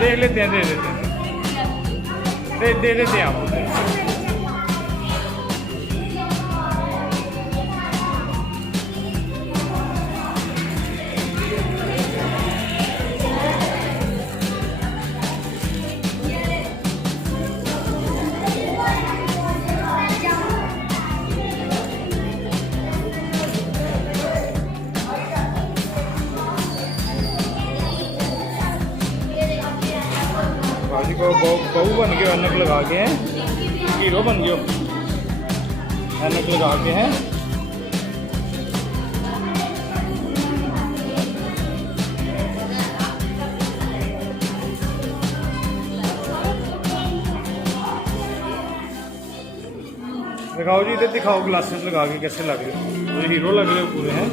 देख लेते हैं, दे देते हैं, दे देते हैं आपको। भाजी को बहू बन गए, ऐनक लगा के हैं, हीरो बन गए, ऐनक लगा के हैं। दिखाओ जी, इधर दिखाओ ग्लासेस लगा के कैसे लग रहे हो, हीरो लग रहे हो पूरे हैं।